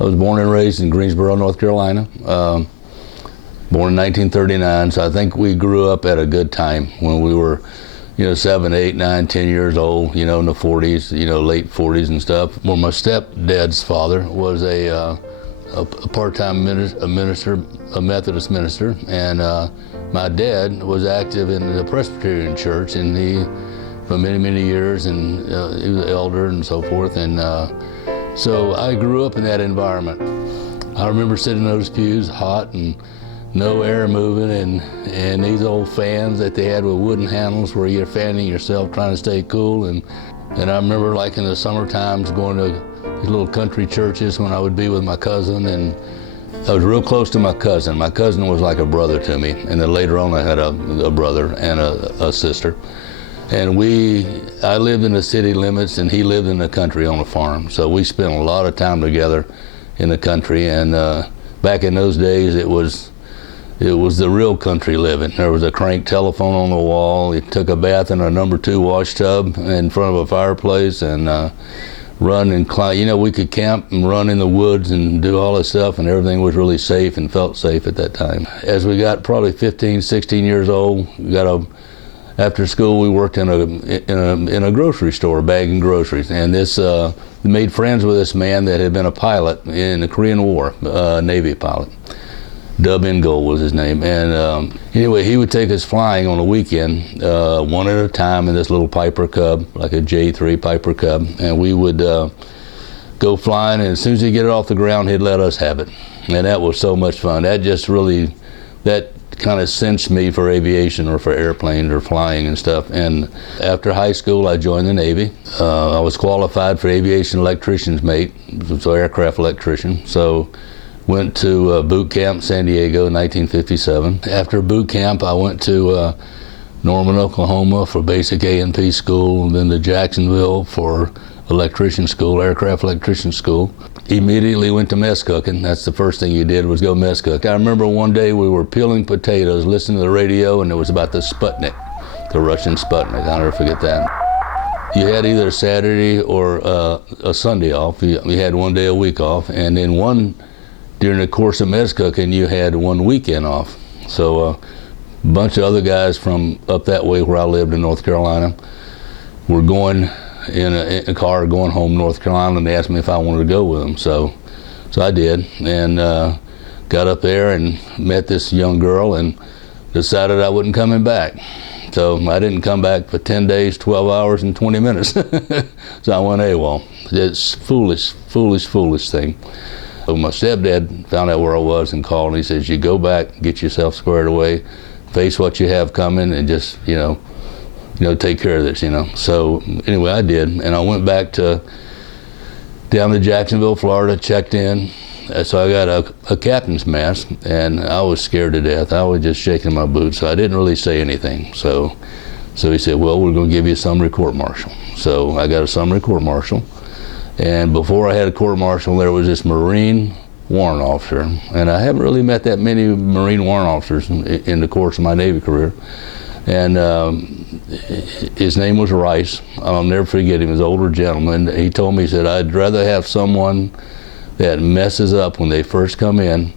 I was born and raised in Greensboro, North Carolina. Born in 1939, so I think we grew up at a good time when we were, 7, 8, 9, 10 years old, in the 40s, late 40s and stuff. Well, my stepdad's father was a part-time minister, a Methodist minister, and my dad was active in the Presbyterian church, and he, for many, many years, and he was an elder and so forth, and so I grew up in that environment. I remember sitting in those pews, hot and no air moving, and these old fans that they had with wooden handles where you're fanning yourself trying to stay cool. And I remember, like in the summer times, going to these little country churches when I would be with my cousin, and I was real close to my cousin. My cousin was like a brother to me, and then later on I had a brother and a sister. And I lived in the city limits, and he lived in the country on a farm. So we spent a lot of time together in the country, and back in those days it was the real country living. There was a crank telephone on the wall. You took a bath in a number 2 wash tub in front of a fireplace, and run and climb. We could camp and run in the woods and do all this stuff, and everything was really safe and felt safe at that time. As we got probably 15, 16 years old, after school we worked in a grocery store, bagging groceries, and made friends with this man that had been a pilot in the Korean War, Navy pilot. Dub Ingold was his name, and anyway, he would take us flying on a weekend, one at a time in this little Piper Cub, like a J3 Piper Cub, and we would go flying, and as soon as he'd get it off the ground, he'd let us have it, and that was so much fun. That kind of cinched me for aviation or for airplanes or flying and stuff. And after high school, I joined the Navy. I was qualified for aviation electrician's mate, so aircraft electrician. So went to boot camp, San Diego, in 1957. After boot camp, I went to Norman, Oklahoma for basic A&P school, and then to Jacksonville for electrician school, aircraft electrician school. Immediately went to mess cooking. That's the first thing you did, was go mess cook. I remember one day we were peeling potatoes, listening to the radio, and it was about the Sputnik, the Russian Sputnik. I'll never forget that. You had either Saturday or a Sunday off. You had one day a week off, and then during the course of mess cooking, you had one weekend off. So a bunch of other guys from up that way where I lived in North Carolina were going in a car going home to North Carolina, and they asked me if I wanted to go with them. So I did, and got up there and met this young girl and decided I wasn't coming back. So I didn't come back for 10 days, 12 hours, and 20 minutes. So I went AWOL. It's foolish thing. So my stepdad found out where I was and called, and he says, you go back, get yourself squared away, face what you have coming, and just, take care of this, So anyway, I did, and I went back down to Jacksonville, Florida, checked in. So I got a captain's mask, and I was scared to death. I was just shaking my boots, so I didn't really say anything. So he said, well, we're going to give you a summary court-martial. So I got a summary court-martial, and before I had a court-martial, there was this Marine warrant officer, and I haven't really met that many Marine warrant officers in the course of my Navy career. And his name was Rice. I'll never forget him. He was an older gentleman. He told me, he said, I'd rather have someone that messes up when they first come in,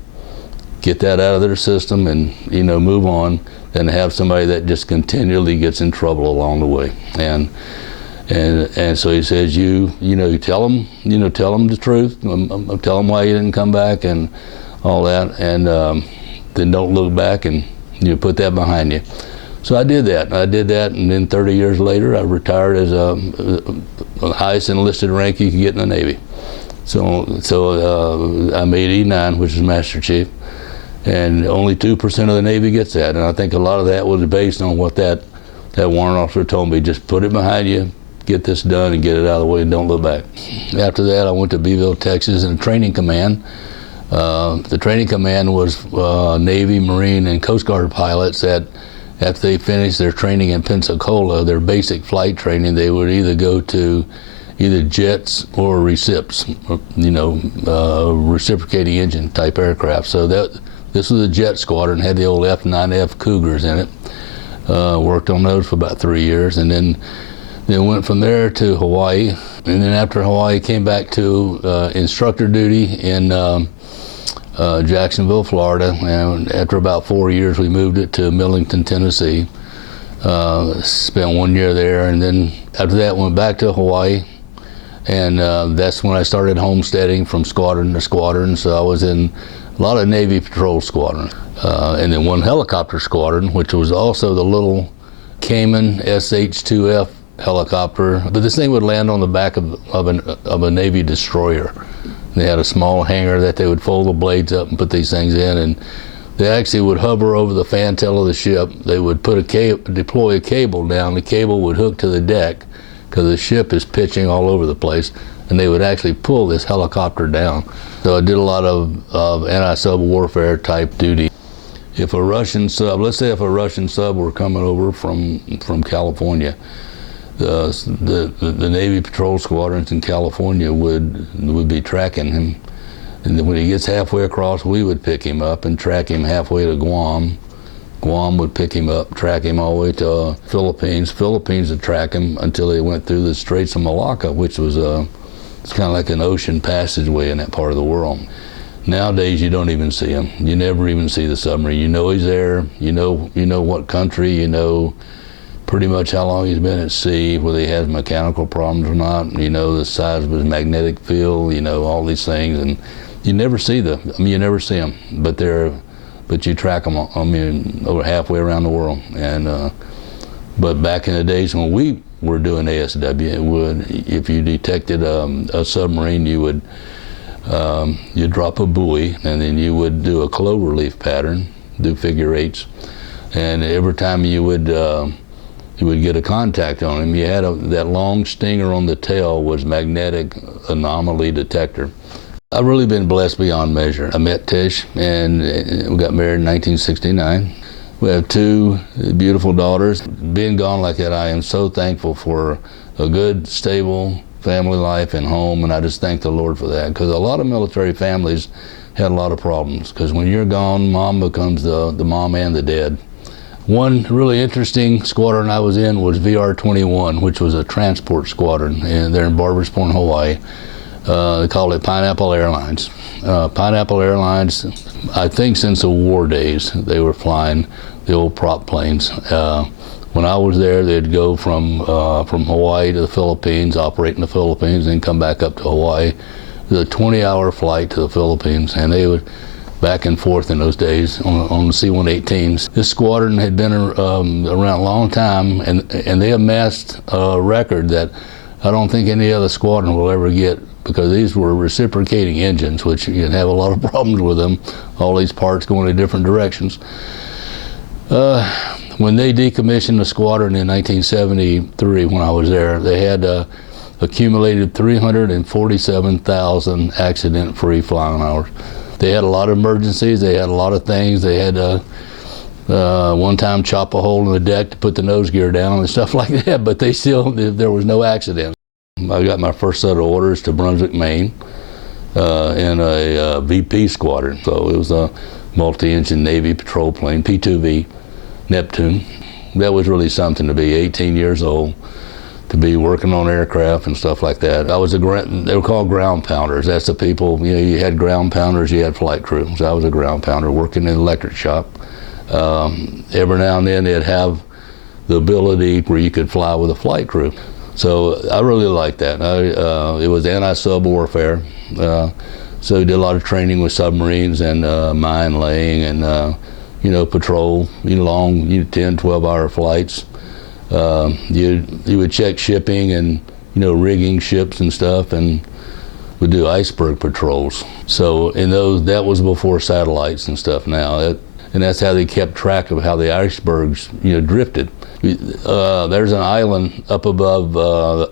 get that out of their system and, move on, than have somebody that just continually gets in trouble along the way. And so he says, you tell them the truth, tell them why you didn't come back and all that, and then don't look back, and put that behind you. So I did that, and then 30 years later, I retired as the highest enlisted rank you could get in the Navy. So I made E9, which is Master Chief, and only 2% of the Navy gets that, and I think a lot of that was based on what that warrant officer told me. Just put it behind you, get this done, and get it out of the way, and don't look back. After that, I went to Beeville, Texas, in a training command. The training command was Navy, Marine, and Coast Guard pilots that, after they finished their training in Pensacola, their basic flight training, they would either go to either jets or recips, reciprocating engine type aircraft. So this was a jet squadron, had the old F-9F Cougars in it. Worked on those for about 3 years, and then Then went from there to Hawaii, and then after Hawaii came back to instructor duty in Jacksonville, Florida, and after about 4 years we moved it to Millington, Tennessee. Spent 1 year there, and then after that went back to Hawaii, and that's when I started homesteading from squadron to squadron. So I was in a lot of Navy Patrol squadrons, and then one helicopter squadron, which was also the little Cayman SH-2F helicopter, but this thing would land on the back of a Navy destroyer. They had a small hangar that they would fold the blades up and put these things in, and they actually would hover over the fantail of the ship. They would put deploy a cable down. The cable would hook to the deck because the ship is pitching all over the place, and they would actually pull this helicopter down. So I did a lot of anti-sub warfare type duty. If a Russian sub, let's say if a Russian sub were coming over from California, the Navy Patrol squadrons in California would be tracking him. And then when he gets halfway across, we would pick him up and track him halfway to Guam. Guam would pick him up, track him all the way to Philippines. Philippines would track him until they went through the Straits of Malacca, which was it's kind of like an ocean passageway in that part of the world. Nowadays, you don't even see him. You never even see the submarine. You know he's there. You know what country. You know pretty much how long he's been at sea, whether he has mechanical problems or not. You know the size of his magnetic field. You know all these things, and you never see you never see them, but you track them. Over halfway around the world. And but back in the days when we were doing ASW, if you detected a submarine, you'd drop a buoy, and then you would do a clover leaf pattern, do figure eights, and every time you would get a contact on him, you had that long stinger on the tail was magnetic anomaly detector. I've really been blessed beyond measure. I met Tish, and we got married in 1969. We have 2 beautiful daughters. Being gone like that, I am so thankful for a good, stable family life and home, and I just thank the Lord for that, because a lot of military families had a lot of problems, because when you're gone, mom becomes the mom and the dad. One really interesting squadron I was in was VR-21, which was a transport squadron, and they're in Barbourspoint, Hawaii. They called it Pineapple Airlines. Pineapple Airlines, I think since the war days, they were flying the old prop planes. When I was there, they'd go from Hawaii to the Philippines, operate in the Philippines, and come back up to Hawaii. It was a 20-hour flight to the Philippines, and they would back and forth in those days on the C-118s. This squadron had been around a long time, and they amassed a record that I don't think any other squadron will ever get, because these were reciprocating engines, which you can have a lot of problems with them, all these parts going in different directions. When they decommissioned the squadron in 1973, when I was there, they had accumulated 347,000 accident-free flying hours. They had a lot of emergencies, they had a lot of things. They had one time chop a hole in the deck to put the nose gear down and stuff like that, but there was no accidents. I got my first set of orders to Brunswick, Maine, in a VP squadron. So it was a multi-engine Navy patrol plane, P-2V, Neptune. That was really something to be 18 years old, to be working on aircraft and stuff like that. they were called ground pounders. That's the people, you had ground pounders, you had flight crew. So I was a ground pounder working in an electric shop. Every now and then they'd have the ability where you could fly with a flight crew. So I really liked that. It was anti-sub warfare. So we did a lot of training with submarines and mine laying and patrol, long 10, 12-hour flights. You would check shipping and rigging ships and stuff, and would do iceberg patrols. So that was before satellites and stuff now. And that's how they kept track of how the icebergs drifted. There's an island up above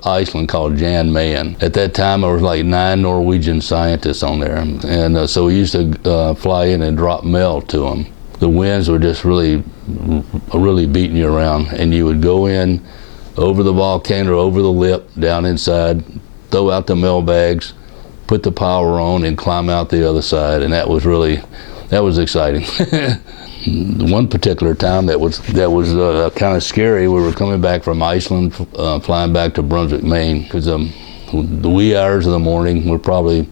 Iceland called Jan Mayen. At that time, there was like 9 Norwegian scientists on there, and so we used to fly in and drop mail to them. The winds were just really beating you around, and you would go in over the volcano, over the lip, down inside, throw out the mail bags, put the power on, and climb out the other side. And that was really that was exciting. One particular time that was kind of scary. We were coming back from Iceland, flying back to Brunswick, Maine, because the wee hours of the morning, we're probably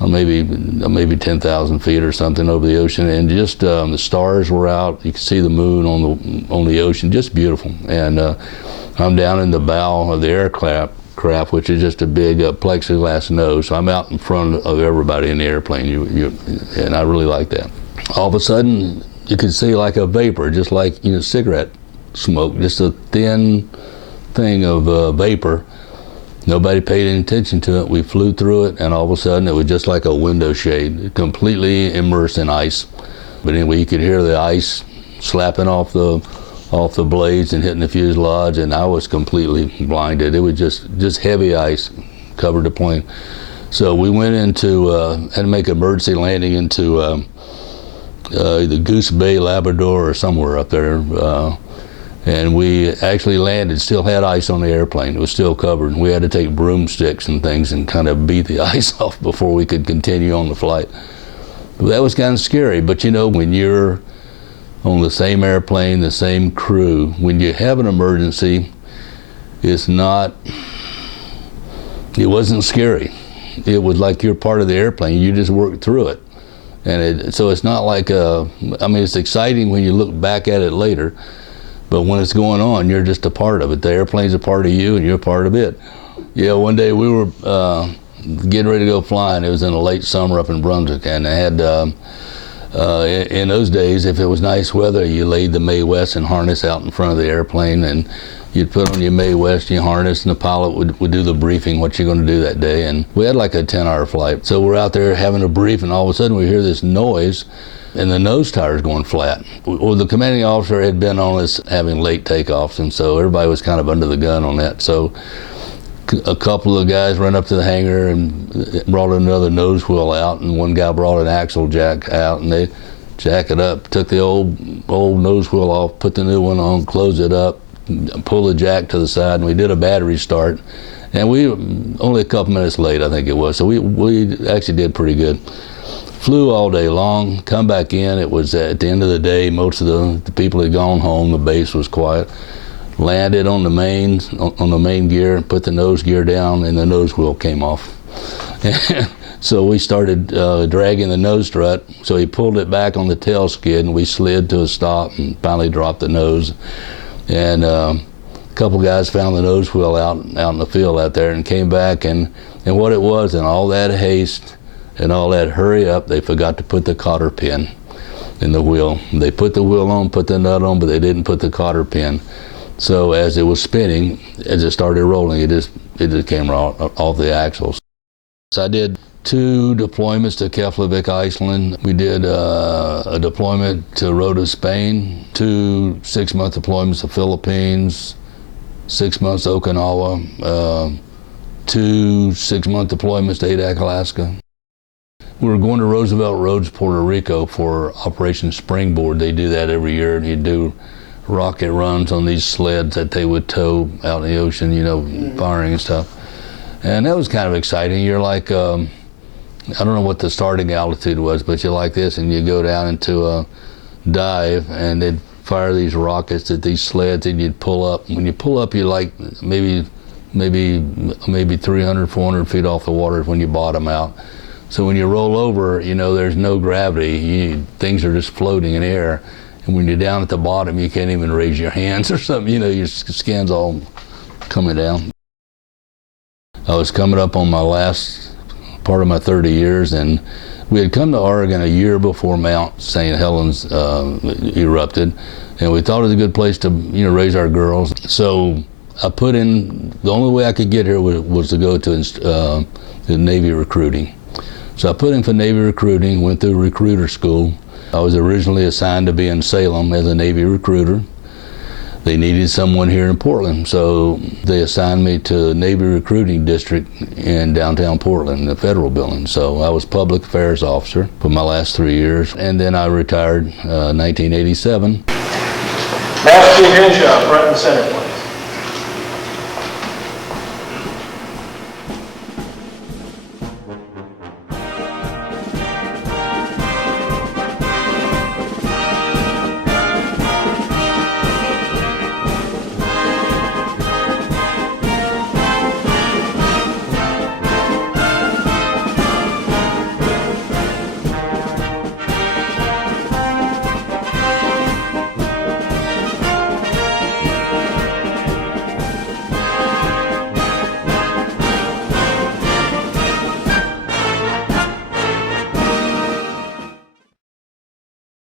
maybe 10,000 feet or something over the ocean, and just the stars were out. You could see the moon on the ocean, just beautiful. And I'm down in the bow of the aircraft, which is just a big plexiglass nose. So I'm out in front of everybody in the airplane, and I really like that. All of a sudden, you could see like a vapor, just like cigarette smoke, just a thin thing of vapor. Nobody paid any attention to it. We flew through it, and all of a sudden it was just like a window shade, completely immersed in ice. But anyway, you could hear the ice slapping off the blades and hitting the fuselage, and I was completely blinded. It was just heavy ice covered the plane. So we went into, had to make an emergency landing into the Goose Bay, Labrador, or somewhere up there. And we actually landed, still had ice on the airplane. It was still covered. We had to take broomsticks and things and kind of beat the ice off before we could continue on the flight. But that was kind of scary. But when you're on the same airplane, the same crew, when you have an emergency, it wasn't scary. It was like you're part of the airplane. You just worked through it. And so it's not like, it's exciting when you look back at it later. But when it's going on, you're just a part of it. The airplane's a part of you, and you're a part of it. Yeah, one day we were getting ready to go flying. It was in the late summer up in Brunswick, and I had, in those days, if it was nice weather, you laid the Mae West and harness out in front of the airplane, and you'd put on your Mae West, your harness, and the pilot would do the briefing, what you're going to do that day. And we had like a 10-hour flight. So we're out there having a brief, and all of a sudden we hear this noise, and the nose tire's going flat. Well, the commanding officer had been on us having late takeoffs, and so everybody was kind of under the gun on that. So a couple of guys ran up to the hangar and brought another nose wheel out, and one guy brought an axle jack out, and they jack it up, took the old nose wheel off, put the new one on, closed it up, pulled the jack to the side, and we did a battery start. And we only a couple minutes late, I think it was, so we actually did pretty good. Flew all day long, come back in. It was at the end of the day, most of the people had gone home, the base was quiet. Landed on the main gear, put the nose gear down, and the nose wheel came off. So we started dragging the nose strut, so he pulled it back on the tail skid, and we slid to a stop and finally dropped the nose. And a couple guys found the nose wheel out in the field out there and came back, and what it was, in all that haste and all that hurry up, they forgot to put the cotter pin in the wheel. They put the wheel on, put the nut on, but they didn't put the cotter pin. So as it was spinning, as it started rolling, it just came off the axles. So I did 2 deployments to Keflavik, Iceland. We did a deployment to Rota, Spain, 2 6-month deployments to Philippines, 6 months to Okinawa, 2 6-month deployments to Adak, Alaska. We were going to Roosevelt Roads, Puerto Rico for Operation Springboard. They do that every year, and you do rocket runs on these sleds that they would tow out in the ocean, firing and stuff. And that was kind of exciting. You're like, I don't know what the starting altitude was, but you're like this, and you go down into a dive, and they'd fire these rockets at these sleds, and you'd pull up. When you pull up, you're like maybe 300, 400 feet off the water when you bottom out. So when you roll over, there's no gravity. Things are just floating in air. And when you're down at the bottom, you can't even raise your hands or something. Your skin's all coming down. I was coming up on my last part of my 30 years, and we had come to Oregon a year before Mount St. Helens erupted, and we thought it was a good place to raise our girls. So I put in, the only way I could get here was to go to the Navy recruiting. So I put in for Navy recruiting, went through recruiter school. I was originally assigned to be in Salem as a Navy recruiter. They needed someone here in Portland, so they assigned me to the Navy recruiting district in downtown Portland, the federal building. So I was public affairs officer for my last 3 years, and then I retired 1987. Master Chief Hinshaw, front and center.